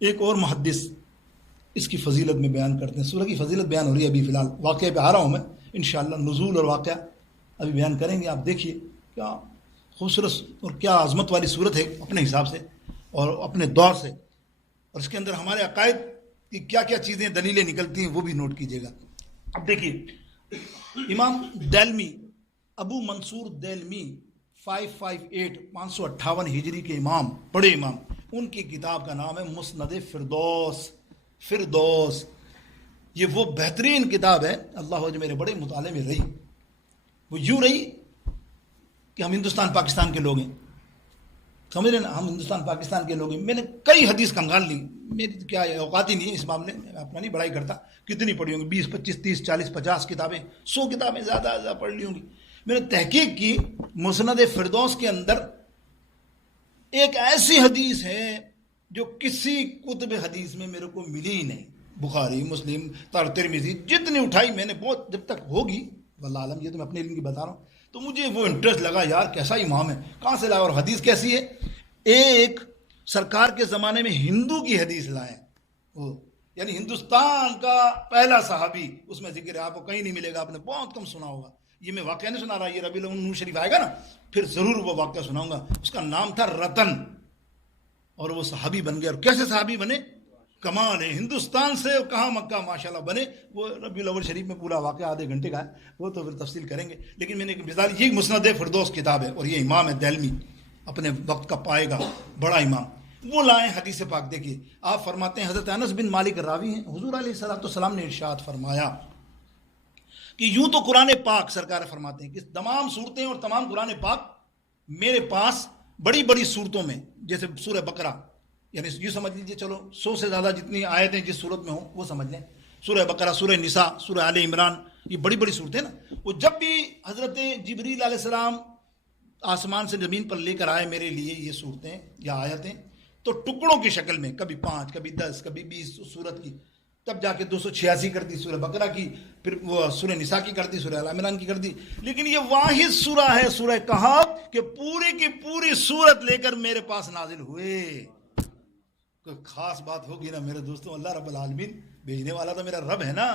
ایک اور محدث اس کی فضیلت میں بیان کرتے ہیں. سورہ کی فضیلت بیان ہو رہی ہے ابھی فی الحال, واقعے پہ آ رہا ہوں میں انشاءاللہ. نزول اور واقعہ ابھی بیان کریں گے. آپ دیکھیے کیا خوبصورت اور کیا عظمت والی صورت ہے اپنے حساب سے اور اپنے دور سے, اور اس کے اندر ہمارے عقائد کی کیا کیا چیزیں دلیلیں نکلتی ہیں وہ بھی نوٹ کیجیے گا. اب دیکھیے امام دلمی, ابو منصور دلمی 558 ہجری کے امام, بڑے امام, ان کی کتاب کا نام ہے مسند فردوس. یہ وہ بہترین کتاب ہے, اللہ جو میرے بڑے مطالعے میں رہی. وہ یوں رہی کہ ہم ہندوستان پاکستان کے لوگ ہیں, سمجھ رہے نا, ہم ہندوستان پاکستان کے لوگ ہیں. میں نے کئی حدیث کنگال لی, میری کیا اوقات ہی نہیں ہے اس معاملے میں, میں اپنا نہیں بڑائی کرتا. کتنی پڑھی ہوں گی, 20 25 30 40 50 کتابیں, 100 کتابیں زیادہ پڑھ لی ہوں گی. میں نے تحقیق کی, مسند فردوس کے اندر ایک ایسی حدیث ہے جو کسی کتب حدیث میں میرے کو ملی ہی نہیں. بخاری, مسلم, ترمذی, جتنی اٹھائی میں نے, بہت جب تک ہوگی واللہ عالم, یہ تو میں اپنے علم کی بتا رہا ہوں, تو مجھے وہ انٹرسٹ لگا یار کیسا امام ہے, کہاں سے لایا, اور حدیث کیسی ہے. ایک سرکار کے زمانے میں ہندو کی حدیث لائے, وہ یعنی ہندوستان کا پہلا صحابی, اس میں ذکر ہے, آپ کو کہیں نہیں ملے گا, آپ نے بہت کم سنا ہوگا. یہ میں واقعہ نہیں سنا رہا, یہ ربیع الاول شریف آئے گا نا پھر ضرور وہ واقعہ سناؤں گا. اس کا نام تھا رتن, اور وہ صحابی بن گئے. اور کیسے صحابی بنے, کمال ہے, ہندوستان سے کہاں مکہ ماشاءاللہ بنے. وہ ربیع الاول شریف میں پورا واقعہ آدھے گھنٹے کا ہے, وہ تو پھر تفصیل کریں گے. لیکن میں نے ایک مثال, یہ مسند فردوس کتاب ہے, اور یہ امام ہے دہلمی, اپنے وقت کا پائے گا بڑا امام. وہ لائیں حدیث پاک. دیکھیے آپ فرماتے ہیں, حضرت انس بن مالک راوی ہیں, حضور علیہ السلام نے ارشاد فرمایا کہ یوں تو قرآن پاک سرکار فرماتے ہیں کہ تمام صورتیں اور تمام قرآن پاک میرے پاس بڑی بڑی صورتوں میں, جیسے سورہ بقرہ, یعنی یہ سمجھ لیجیے چلو 100 سے زیادہ جتنی آیتیں جس صورت میں ہوں وہ سمجھ لیں. سورہ بقرہ, سورہ نساء, سورہ آل عمران, یہ بڑی بڑی صورتیں نا. وہ جب بھی حضرت جبریل علیہ السلام آسمان سے زمین پر لے کر آئے میرے لیے یہ صورتیں یا آیتیں, تو ٹکڑوں کی شکل میں, کبھی 5, کبھی 10, کبھی 20 صورت کی, تب جا کے 286 کر دی سورہ بقرہ کی, پھر وہ سورہ نساء کی کر دی, سورہ آل عمران کی کر دی. لیکن یہ واحد سورہ ہے سورہ کہف کہ پوری کی پوری سورت لے کر میرے پاس نازل ہوئے. کوئی خاص بات ہوگی نا میرے دوستوں, اللہ رب العالمین بھیجنے والا تو میرا رب ہے نا,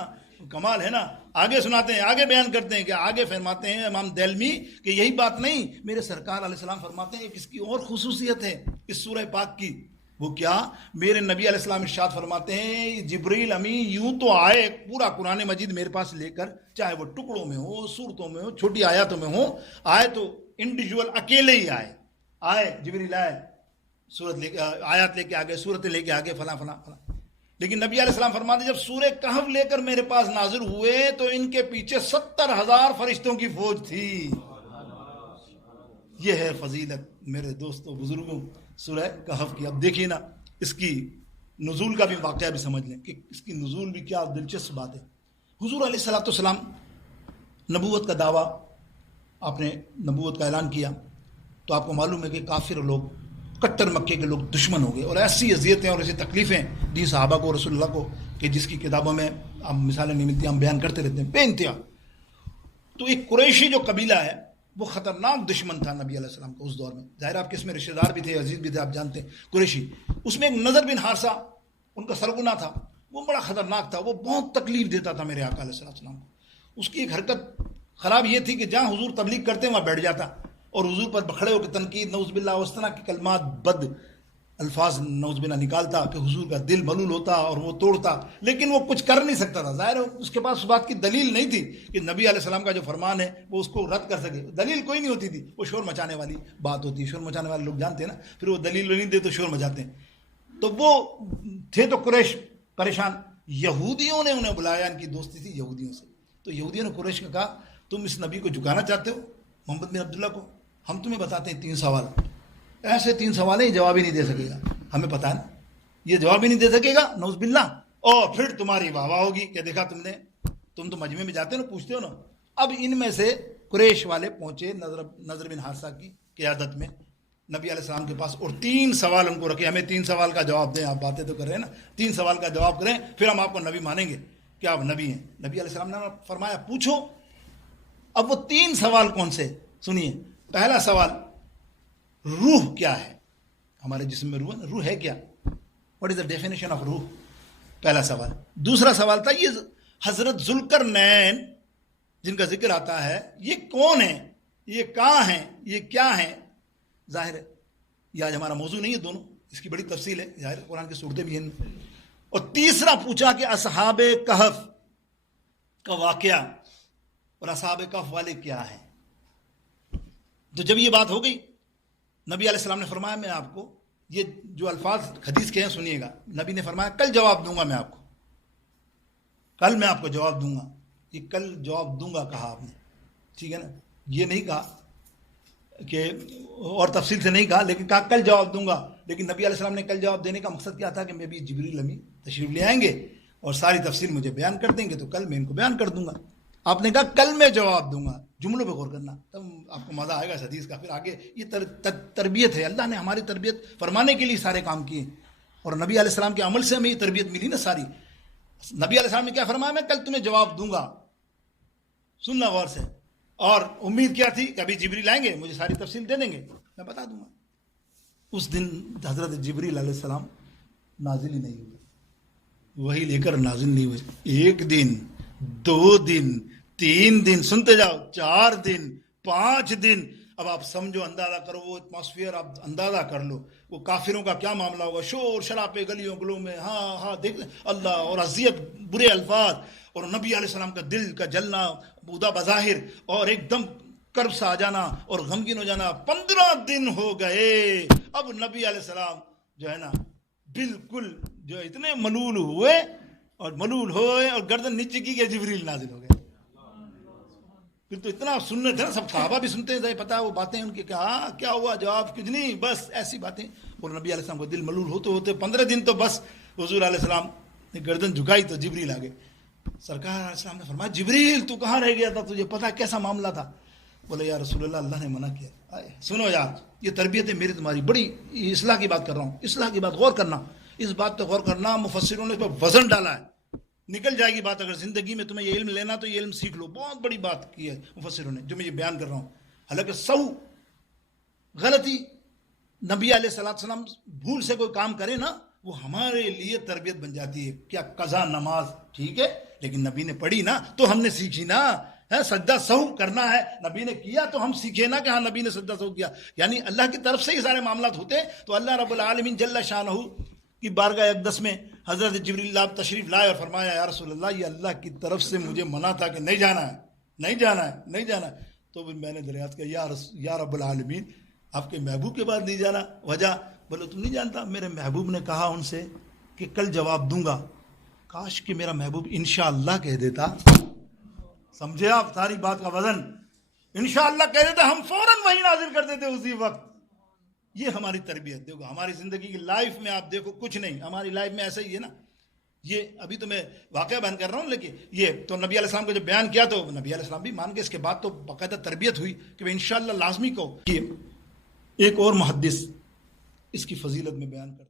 کمال ہے نا. آگے سناتے ہیں, آگے بیان کرتے ہیں کہ آگے فرماتے ہیں امام دہلمی کہ یہی بات نہیں, میرے سرکار علیہ السلام فرماتے ہیں ایک اس کی اور خصوصیت ہے اس سورہ پاک کی. وہ کیا, میرے نبی علیہ السلام ارشاد فرماتے ہیں جبریل امین یوں تو آئے پورا قرآن مجید میرے پاس لے کر, چاہے وہ ٹکڑوں میں ہو, صورتوں میں ہو, چھوٹی آیاتوں میں ہو, آئے تو انڈیویجول اکیلے ہی آئے جبریل آئے, سورت لے کے, آیات لے کے آگے, صورتیں لے کے آگے, فلاں فلاں فلاں. لیکن نبی علیہ السلام فرماتے ہیں جب سورہ کہف لے کر میرے پاس نازل ہوئے تو ان کے پیچھے 70,000 فرشتوں کی فوج تھی. یہ ہے فضیلت میرے دوستوں بزرگوں سورہ کہف کی. اب دیکھیے نا اس کی نزول کا بھی واقعہ بھی سمجھ لیں کہ اس کی نزول بھی کیا دلچسپ بات ہے. حضور علیہ السلام نبوت کا دعویٰ, آپ نے نبوت کا اعلان کیا تو آپ کو معلوم ہے کہ کافر لوگ, کٹر مکے کے لوگ دشمن ہو گئے, اور ایسی اذیتیں اور ایسی تکلیفیں دی صحابہ کو, رسول اللہ کو, کہ جس کی کتابوں میں ہم مثالیں نہیں ملتی, ہم بیان کرتے رہتے ہیں بے انتہا. تو ایک قریشی جو قبیلہ ہے وہ خطرناک دشمن تھا نبی علیہ السلام کو اس دور میں. ظاہر آپ کے اس میں رشتہ دار بھی تھے, عزیز بھی تھے, آپ جانتے ہیں قریشی. اس میں ایک نضر بن حارثہ ان کا سرغنہ تھا, وہ بڑا خطرناک تھا, وہ بہت تکلیف دیتا تھا میرے آقا علیہ السلام کو. اس کی ایک حرکت خراب یہ تھی کہ جہاں حضور تبلیغ کرتے وہاں بیٹھ جاتا, اور حضور پر کھڑے ہو کے تنقید, نعوذ باللہ, اس طرح کے کلمات, بد الفاظ نعوذ باللہ نکالتا کہ حضور کا دل ملول ہوتا اور وہ توڑتا. لیکن وہ کچھ کر نہیں سکتا تھا, ظاہر اس کے پاس اس بات کی دلیل نہیں تھی کہ نبی علیہ السلام کا جو فرمان ہے وہ اس کو رد کر سکے. دلیل کوئی نہیں ہوتی تھی, وہ شور مچانے والی بات ہوتی ہے, شور مچانے والے لوگ جانتے ہیں نا, پھر وہ دلیل نہیں دے تو شور مچاتے ہیں. تو وہ تھے تو قریش پریشان. یہودیوں نے انہیں بلایا, ان کی دوستی تھی یہودیوں سے, تو یہودیوں نے قریش کو کہا تم اس نبی کو جھکانا چاہتے ہو, محمد بن عبداللہ کو, ہم تمہیں بتاتے ہیں 3 سوال. ایسے 3 سوال ہیں, جواب ہی نہیں دے سکے گا, ہمیں پتا ہے نا, یہ جواب ہی نہیں دے سکے گا نعوذ باللہ, اور پھر تمہاری واہ واہ ہوگی کہ دیکھا تم نے, تم تو مجمع میں جاتے ہو نا, پوچھتے ہو نا. اب ان میں سے قریش والے پہنچے نضر بن حارثہ کی قیادت میں نبی علیہ السلام کے پاس, اور 3 سوال ان کو رکھے, ہمیں 3 سوال کا جواب دیں, آپ باتیں تو کر رہے ہیں نا, 3 سوال کا جواب کریں پھر ہم آپ کو نبی مانیں گے کہ آپ نبی ہیں. نبی علیہ السلام نے فرمایا پوچھو. اب وہ 3 سوال کون سے, سنیے. پہلا سوال, روح کیا ہے, ہمارے جسم میں روح ہے نا, روح ہے کیا, what is the definition of روح؟ پہلا سوال. دوسرا سوال تھا یہ حضرت ذوالقرنین جن کا ذکر آتا ہے یہ کون ہیں، یہ کہاں ہیں، یہ کیا ہیں؟ ظاہر ہے یہ آج ہمارا موضوع نہیں ہے دونوں، اس کی بڑی تفصیل ہے، ظاہر قرآن کی صورتیں بھی ہیں. اور تیسرا پوچھا کہ اصحاب کہف کا واقعہ اور اصحاب کہف والے کیا ہیں. تو جب یہ بات ہو گئی نبی علیہ السلام نے فرمایا میں آپ کو یہ جو الفاظ حدیث کے ہیں سنیے گا. نبی نے فرمایا کل جواب دوں گا میں آپ کو، کل میں آپ کو جواب دوں گا. یہ کل جواب دوں گا کہا آپ نے، ٹھیک ہے نا، یہ نہیں کہا کہ اور تفصیل سے نہیں کہا، لیکن کہا کل جواب دوں گا. لیکن نبی علیہ السلام نے کل جواب دینے کا مقصد کیا تھا کہ میں بھی جبریل امی تشریف لے آئیں گے اور ساری تفصیل مجھے بیان کر دیں گے، تو کل میں ان کو بیان کر دوں گا. آپ نے کہا کل میں جواب دوں گا. جملوں پہ غور کرنا تب آپ کو مزہ آئے گا اس حدیث کا. پھر آگے یہ تربیت ہے، اللہ نے ہماری تربیت فرمانے کے لیے سارے کام کیے، اور نبی علیہ السلام کے عمل سے ہمیں یہ تربیت ملی نا ساری. نبی علیہ السلام نے کیا فرمایا؟ میں کل تمہیں جواب دوں گا. سننا غور سے. اور امید کیا تھی کہ ابھی جبریل آئیں گے، مجھے ساری تفصیل دے دیں گے، میں بتا دوں گا. اس دن حضرت جبریل علیہ السلام نازل ہی نہیں ہوئے، وہی لے کر نازل نہیں ہوئے. 1 دن 2 دن 3 دن، سنتے جاؤ، 4 دن 5 دن. اب آپ سمجھو، اندازہ کرو وہ ایٹماسفیئر، آپ اندازہ کر لو وہ کافروں کا کیا معاملہ ہوگا. شور شرابے گلیوں گلوں میں، ہاں ہاں دیکھ اللہ، اور اذیت، برے الفاظ، اور نبی علیہ السلام کا دل کا جلنا بودا بظاہر، اور ایک دم کرب سا آ جانا اور غمگین ہو جانا. 15 دن ہو گئے. اب نبی علیہ السلام جو ہے نا بالکل جو اتنے ملول ہوئے اور گردن نیچے کی کہ جبریل نازل ہو گئے. پھر تو اتنا سننے تھے نا، سب صحابہ بھی سنتے تھے، پتا وہ باتیں ان کی کہ ہاں کیا ہوا، جواب کچھ نہیں، بس ایسی باتیں. اور نبی علیہ السلام کو دل ملول ہوتے ہوتے 15 دن تو بس حضور علیہ السلام نے گردن جھکائی تو جبریل آ گئے. سرکار علیہ السلام نے فرمایا جبریل تو کہاں رہ گیا تھا، تجھے پتا کیسا معاملہ تھا؟ بولے یا رسول اللہ، اللہ نے منع کیا. سنو یار، یہ تربیت ہے میری تمہاری، بڑی اصلاح کی بات کر رہا ہوں، اصلاح کی بات، غور کرنا اس بات پہ، غور کرنا. مفسروں نے اس پہ وزن ڈالا ہے، نکل جائے گی بات. اگر زندگی میں تمہیں یہ علم لینا تو یہ علم سیکھ لو. بہت بڑی بات کی ہے مفسروں نے جو میں یہ بیان کر رہا ہوں. حالانکہ غلطی نبی علیہ السلام بھول سے کوئی کام کرے نا، وہ ہمارے لیے تربیت بن جاتی ہے. کیا قضا نماز ٹھیک ہے، لیکن نبی نے پڑھی نا تو ہم نے سیکھی نا. سجدہ سہو کرنا ہے، نبی نے کیا تو ہم سیکھے نا کہ ہاں نبی نے سجدہ سہو کیا. یعنی اللہ کی طرف سے یہ سارے معاملات ہوتے ہیں. تو اللہ رب العالمین جل شانہ کی بارگاہ اقدس میں حضرت جبریل اللہ تشریف لائے اور فرمایا یا رسول اللہ، یہ اللہ کی طرف سے مجھے منع تھا کہ نہیں جانا ہے، نہیں جانا ہے، نہیں جانا ہے. تو میں نے دریافت کیا یا رب العالمین، آپ کے محبوب کے بعد نہیں جانا، وجہ؟ بولے تم نہیں جانتا، میرے محبوب نے کہا ان سے کہ کل جواب دوں گا. کاش کہ میرا محبوب انشاءاللہ کہہ دیتا. سمجھے آپ ساری بات کا وزن؟ انشاءاللہ کہہ دیتا، ہم فوراً وہی نازل کر دیتے اسی وقت. یہ ہماری تربیت. دیکھو ہماری زندگی کی لائف میں آپ دیکھو کچھ نہیں، ہماری لائف میں ایسا ہی ہے نا. یہ ابھی تو میں واقعہ بیان کر رہا ہوں، لیکن یہ تو نبی علیہ السلام کو جب بیان کیا تو نبی علیہ السلام بھی مان گئے. اس کے بعد تو باقاعدہ تربیت ہوئی کہ انشاءاللہ لازمی کو. ایک اور محدث اس کی فضیلت میں بیان کرتا